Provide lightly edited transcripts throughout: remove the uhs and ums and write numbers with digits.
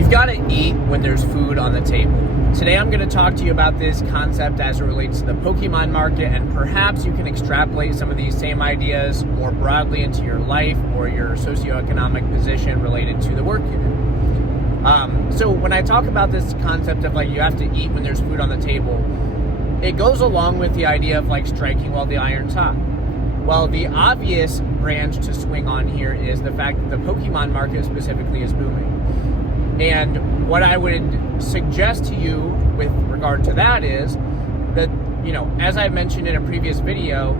You've got to eat when there's food on the table. Today I'm going to talk to you about this concept as it relates to the Pokemon market, and perhaps you can extrapolate some of these same ideas more broadly into your life or your socioeconomic position related to the work you do. So when I talk about this concept of you have to eat when there's food on the table, it goes along with the idea of striking while the iron's hot. Well, the obvious branch to swing on here is the fact that the Pokemon market specifically is booming. And what I would suggest to you with regard to that is that, as I mentioned in a previous video,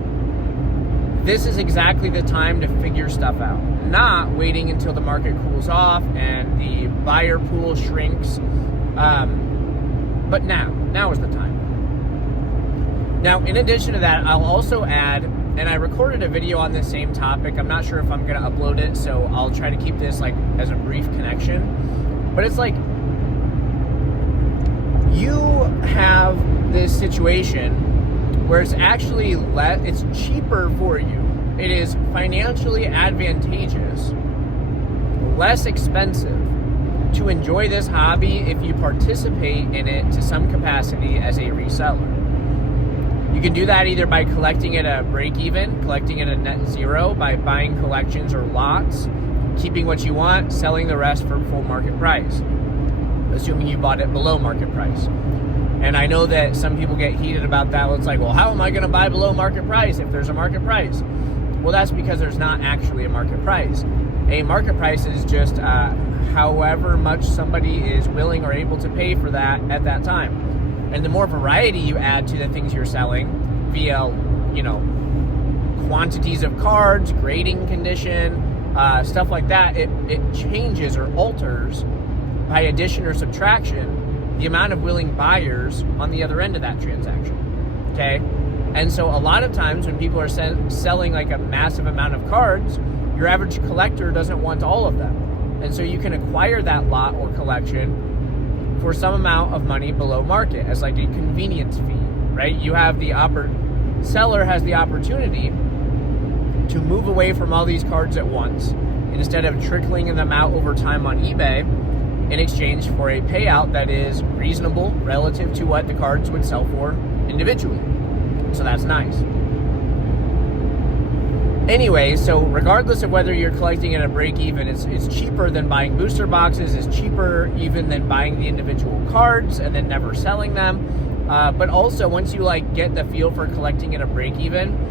this is exactly the time to figure stuff out, not waiting until the market cools off and the buyer pool shrinks. But now is the time. Now, in addition to that, I'll also add, and I recorded a video on this same topic. I'm not sure if I'm going to upload it, so I'll try to keep this as a brief connection. But it's you have this situation where it's actually it's cheaper for you. It is financially advantageous, less expensive to enjoy this hobby if you participate in it to some capacity as a reseller. You can do that either by collecting at a break even, collecting at a net zero, by buying collections or lots, keeping what you want, selling the rest for full market price, assuming you bought it below market price. And I know that some people get heated about that. It's well, how am I going to buy below market price if there's a market price? Well, that's because there's not actually a market price. A market price is just however much somebody is willing or able to pay for that at that time. And the more variety you add to the things you're selling via, quantities of cards, grading condition, stuff like that, it changes or alters by addition or subtraction the amount of willing buyers on the other end of that transaction. Okay? And so a lot of times when people are selling a massive amount of cards, your average collector doesn't want all of them. And so you can acquire that lot or collection for some amount of money below market as a convenience fee, right? You have seller has the opportunity to move away from all these cards at once instead of trickling them out over time on eBay in exchange for a payout that is reasonable relative to what the cards would sell for individually. So that's nice. Anyway, so regardless of whether you're collecting at a break even, it's cheaper than buying booster boxes, it's cheaper even than buying the individual cards and then never selling them. But also once you get the feel for collecting at a break even,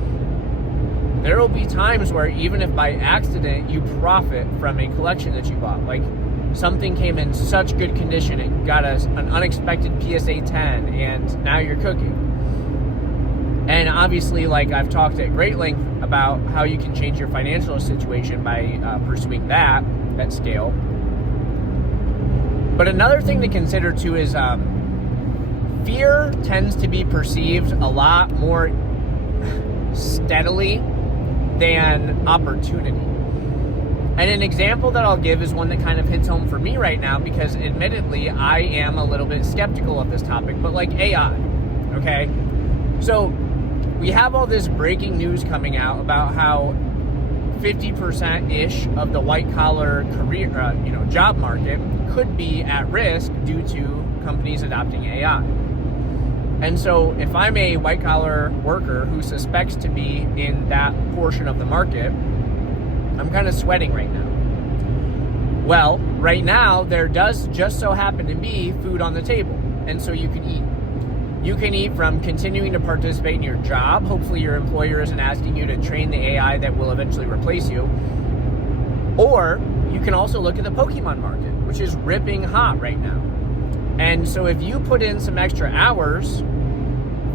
there will be times where even if by accident you profit from a collection that you bought, something came in such good condition, it got an unexpected PSA 10, and now you're cooking. And obviously, I've talked at great length about how you can change your financial situation by pursuing that at scale. But another thing to consider too is fear tends to be perceived a lot more steadily than opportunity. And an example that I'll give is one that kind of hits home for me right now, because admittedly I am a little bit skeptical of this topic, but AI, okay? So we have all this breaking news coming out about how 50%-ish of the white-collar career, job market could be at risk due to companies adopting AI. And so if I'm a white-collar worker who suspects to be in that portion of the market, I'm kind of sweating right now. Well, right now, there does just so happen to be food on the table, and so you can eat. You can eat from continuing to participate in your job. Hopefully your employer isn't asking you to train the AI that will eventually replace you. Or you can also look at the Pokemon market, which is ripping hot right now. And so if you put in some extra hours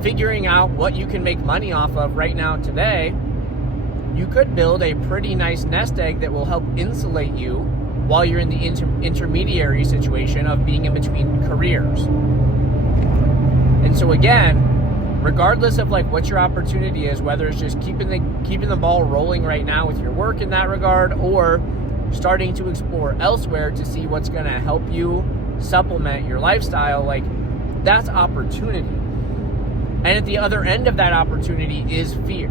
figuring out what you can make money off of right now today, you could build a pretty nice nest egg that will help insulate you while you're in the intermediary situation of being in between careers. And so again, regardless of what your opportunity is, whether it's just keeping the ball rolling right now with your work in that regard, or starting to explore elsewhere to see what's going to help you supplement your lifestyle, that's opportunity. And at the other end of that opportunity is fear.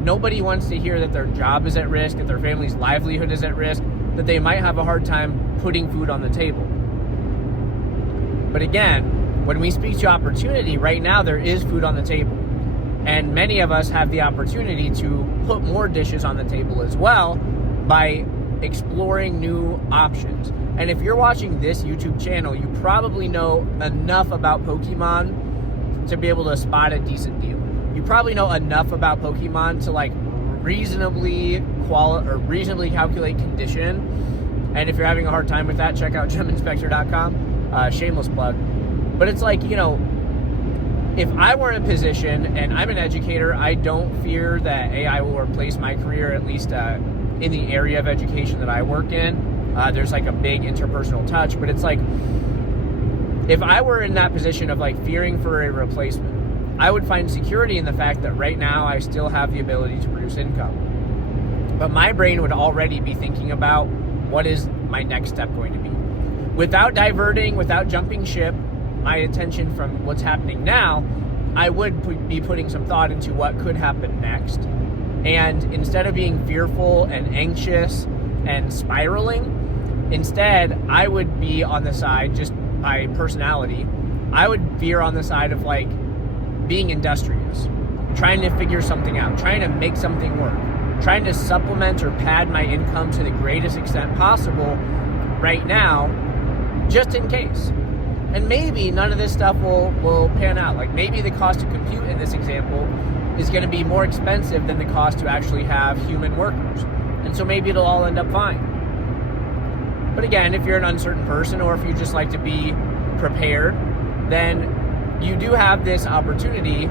Nobody wants to hear that their job is at risk, that their family's livelihood is at risk, that they might have a hard time putting food on the table. But again, when we speak to opportunity, right now there is food on the table. And many of us have the opportunity to put more dishes on the table as well by exploring new options. And if you're watching this YouTube channel, you probably know enough about Pokemon to be able to spot a decent deal. You probably know enough about Pokemon to like reasonably calculate condition. And if you're having a hard time with that, check out geminspector.com. Shameless plug. But it's like, you know, if I were in a position, and I'm an educator, I don't fear that AI will replace my career, at least in the area of education that I work in. There's like a big interpersonal touch, but it's like, if I were in that position of like fearing for a replacement, I would find security in the fact that right now I still have the ability to produce income. But my brain would already be thinking about what is my next step going to be. Without diverting, without jumping ship, my attention from what's happening now, I would be putting some thought into what could happen next. And instead of being fearful and anxious and spiraling, instead I would be on the side, just by personality, I would veer on the side of like being industrious, trying to figure something out, trying to make something work, trying to supplement or pad my income to the greatest extent possible right now, just in case. And maybe none of this stuff will pan out. Like maybe the cost to compute in this example is going to be more expensive than the cost to actually have human workers. And so maybe it'll all end up fine. But again, if you're an uncertain person or if you just like to be prepared, then you do have this opportunity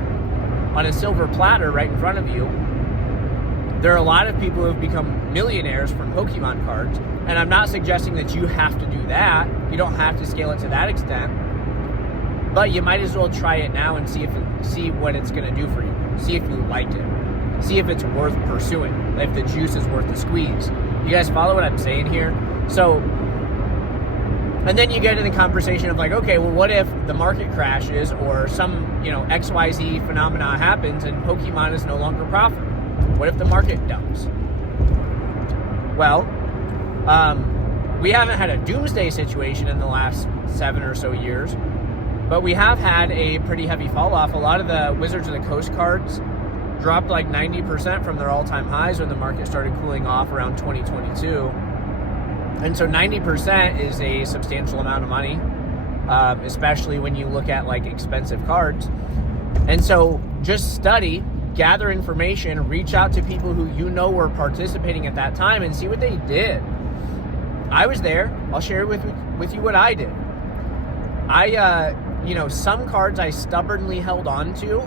on a silver platter right in front of you. There are a lot of people who have become millionaires from Pokemon cards, and I'm not suggesting that you have to do that. You don't have to scale it to that extent, but you might as well try it now and see what it's going to do for you. See if you like it. See if it's worth pursuing. If the juice is worth the squeeze. You guys follow what I'm saying here? So, and then you get in the conversation of like, okay, well, what if the market crashes or some, XYZ phenomena happens and Pokemon is no longer profitable? What if the market dumps? Well, we haven't had a doomsday situation in the last 7 or so years, but we have had a pretty heavy fall off. A lot of the Wizards of the Coast cards dropped like 90% from their all-time highs when the market started cooling off around 2022. And so 90% is a substantial amount of money, especially when you look at like expensive cards. And so just study, gather information, reach out to people who you know were participating at that time and see what they did. I was there. I'll share with you what I did. Some cards I stubbornly held on to,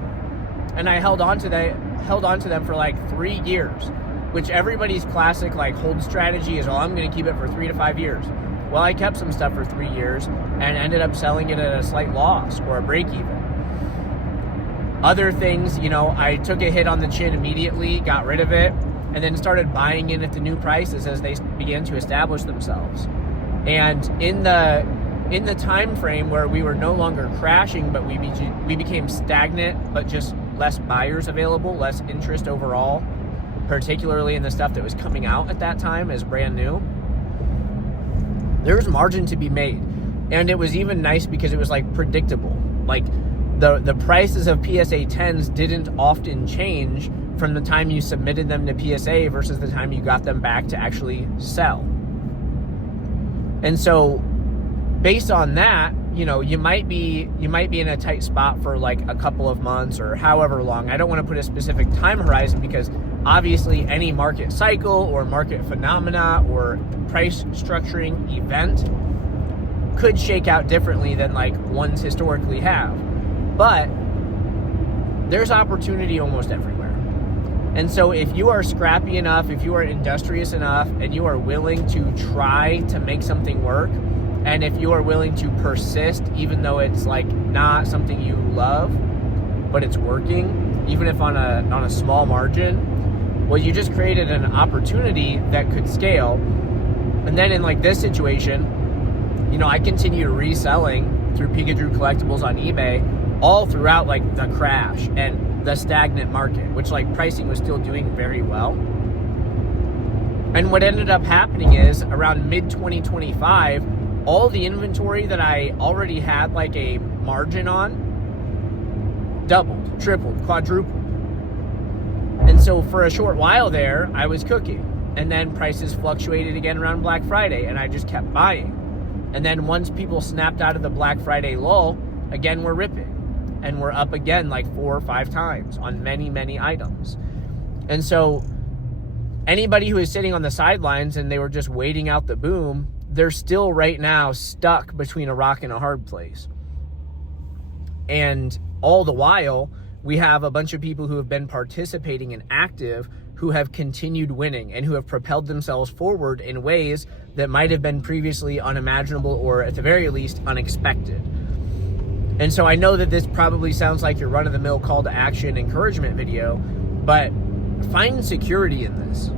and I held on to them for like 3 years, which everybody's classic like hold strategy is, I'm going to keep it for 3 to 5 years. Well, I kept some stuff for 3 years and ended up selling it at a slight loss or a break even. Other things, I took a hit on the chin immediately, got rid of it, and then started buying in at the new prices as they began to establish themselves. And in the time frame where we were no longer crashing, but we became stagnant, but just less buyers available, less interest overall, particularly in the stuff that was coming out at that time as brand new, there was margin to be made. And it was even nice because it was like predictable. Like the prices of PSA 10s didn't often change from the time you submitted them to PSA versus the time you got them back to actually sell. And so based on that, you might be in a tight spot for like a couple of months or however long. I don't want to put a specific time horizon because obviously any market cycle or market phenomena or price structuring event could shake out differently than like ones historically have. But there's opportunity almost everywhere. And so if you are scrappy enough, if you are industrious enough, and you are willing to try to make something work, and if you are willing to persist, even though it's like not something you love, but it's working, even if on a small margin, well, you just created an opportunity that could scale. And then in like this situation, I continue reselling through Pikachu Collectibles on eBay all throughout like the crash and the stagnant market, which like pricing was still doing very well. And what ended up happening is around mid 2025, all the inventory that I already had like a margin on doubled, tripled, quadrupled. And so for a short while there, I was cooking. And then prices fluctuated again around Black Friday, and I just kept buying. And then once people snapped out of the Black Friday lull, again we're ripping. And we're up again like 4 or 5 times on many, many items. And so anybody who is sitting on the sidelines and they were just waiting out the boom, they're still right now stuck between a rock and a hard place. And all the while, we have a bunch of people who have been participating and active who have continued winning and who have propelled themselves forward in ways that might have been previously unimaginable or at the very least unexpected. And so I know that this probably sounds like your run-of-the-mill call to action encouragement video, but find security in this.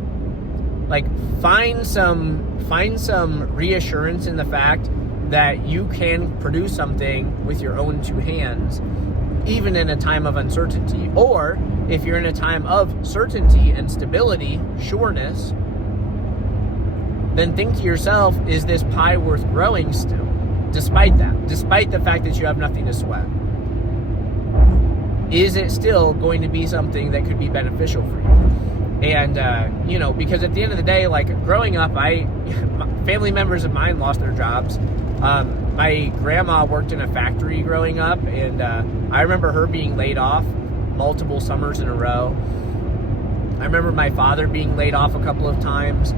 Like find some reassurance in the fact that you can produce something with your own 2 hands, even in a time of uncertainty. Or if you're in a time of certainty and stability, sureness, then think to yourself, is this pie worth growing still? Despite that, despite the fact that you have nothing to sweat, is it still going to be something that could be beneficial for you? And, because at the end of the day, like growing up, family members of mine lost their jobs. My grandma worked in a factory growing up, and I remember her being laid off multiple summers in a row. I remember my father being laid off a couple of times.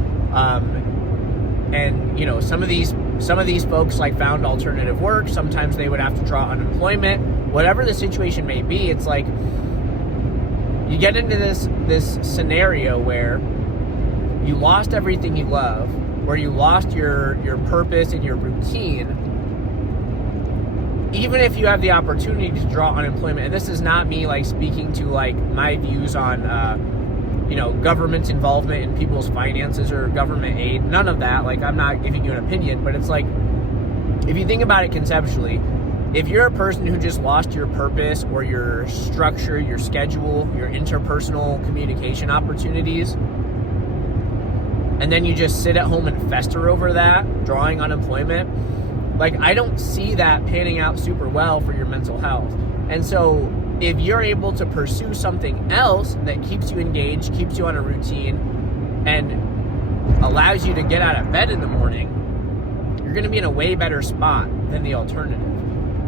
And some of these folks like found alternative work. Sometimes they would have to draw unemployment. Whatever the situation may be, it's like you get into this scenario where you lost everything you love, where you lost your purpose and your routine. Even if you have the opportunity to draw unemployment, and this is not me like speaking to like my views on government's involvement in people's finances or government aid, none of that. Like, I'm not giving you an opinion, but it's like, if you think about it conceptually, if you're a person who just lost your purpose or your structure, your schedule, your interpersonal communication opportunities, and then you just sit at home and fester over that, drawing unemployment, like, I don't see that panning out super well for your mental health. And so if you're able to pursue something else that keeps you engaged, keeps you on a routine, and allows you to get out of bed in the morning, you're going to be in a way better spot than the alternative.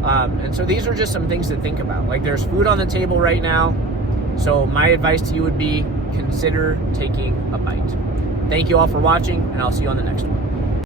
And so these are just some things to think about. Like, there's food on the table right now. So my advice to you would be consider taking a bite. Thank you all for watching, and I'll see you on the next one.